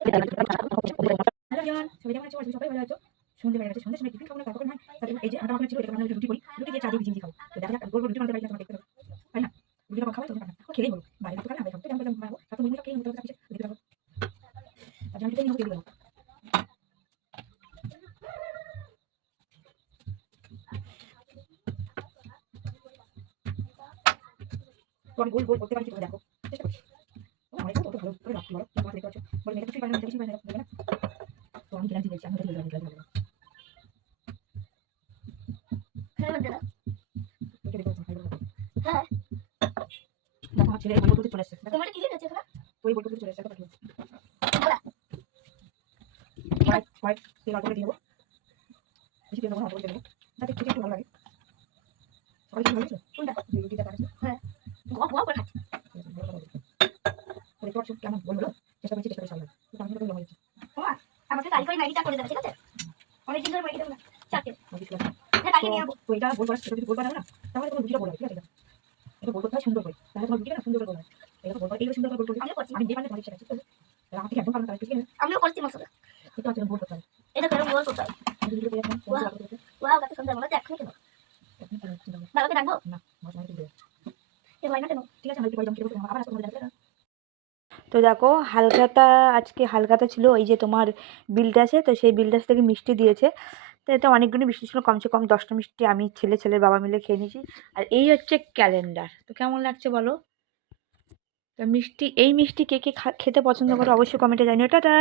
Hello everyone, সবাই কেমন আছো? আশা করি সবাই ভালো আছো। সন্ধ্যে হয়ে গেছে, সন্ধ্যের সময় টিফিন খাবো না কখন হয়? তারপর এই যে আটা মাখানো ছিল, এটা আমরা রুটি করি, রুটি দিয়ে চা দিয়ে ভিজিয়ে খাবো। তো দেখা যাক আমি গোল গোল রুটি বানাতে পারি কিনা তোমাকে দেখতে হবে, তাই না? রুটি কখন খাওয়াই তোমরা খাবে, খেলেই হলো। বাইরে তো খাবে না, আমরা খাবো, তো আমরা বানাবো। তারপর মুড়ি খেয়ে নিতে হবে, তারপর দেখতে পাবো। আর জানি নিয়ে হবে দেবো। তো আমি গোল গোল করতে পারি কিনা দেখো, চেষ্টা করছি। ও আমার এটা তো ভালো করে রাখতে পারো, তোমার দেখতে পাচ্ছ। বলে মেয়েটা কিছুই পারে না, কিছুই পারে না, দেবে না? তো আমি গ্যারান্টি দিচ্ছি, আমি এটা দিয়ে দেবো। হ্যাঁ দাদা, ওকে দেখো খাই বলো। হ্যাঁ দেখো আমার ছেলে বই বলতে চলে এসেছে, দেখো তোমার কি দিয়েছে এখানে? বই বলতে চলে এসেছে, দেখো দাদা হোয়াইট হোয়াইট তেল অল্প করে দিয়ে দেবো, বেশি তেল দেবো না, অল্প করে দেবো, যাতে খেতে একটু ভালো লাগে। সবাই কি ভালো লাগছে? কোনটা? যে রুটিটা বানাচ্ছে, হ্যাঁ গোয়া গোয়া করে খাচ্ছি। দেখতে পাচ্ছ কেমন গোল হলো? চেষ্টা করছি, চেষ্টা করে সামনে কিন্তু আমি কিন্তু লঙ্কা দিচ্ছি। ওমা, আমাকে কালি করে ম্যাগিটা করে দেবে, ঠিক আছে? অনেক দিন ধরে ম্যাগি দেবো না, চারটে। আমি কিছু লাগবে হ্যাঁ কালকে নিয়ে যাবো। তো এটা গোল করা, এটা যদি গোল বানাবো না তাহলে তোমার রুটিটা গোল হবে, ঠিক আছে? এটা গোল করতে হয় সুন্দর করে, তাহলে তোমার রুটিটা না সুন্দর করে গোল হয়। এটা গোল করে, এইভাবে সুন্দর করে গোল করবে। আমিও করছি, আমি যে বানাতে পারি সেটা, ঠিক আছে? তাহলে আমার থেকে একদম পারবে না, তাহলে ঠিক আছে? আমিও করছি মশলা। এটা হচ্ছে গোল করতে হবে। এটা কেরম গোল করতে হবে? আমি যদি করে এখন ওয়া ওয়াও, কত সুন্দর, মনে হচ্ছে এক্ষুনি কেন। বাবাকে ডাকবো? না মশলা দিয়ে দেবো, এ হয় না কেন? ঠিক আছে? আমি একটু পরে জমকে দেবো, আবার আসতে তোমাদের জানতে। তো দেখো হালখাতা, আজকে হালখাতা ছিল, ওই যে তোমার বিলটাসে, তো সেই বিলটাস থেকে মিষ্টি দিয়েছে। তো এটা অনেকগুলো মিষ্টি ছিল, কমসে কম 10টা মিষ্টি আমি ছেলের বাবা মিলে খেয়ে নিয়েছি। আর এই হচ্ছে ক্যালেন্ডার। তো কেমন লাগছে বলো? তো মিষ্টি, এই মিষ্টি কে কে খেতে পছন্দ করো অবশ্যই কমেন্টে জানিও। টাটা।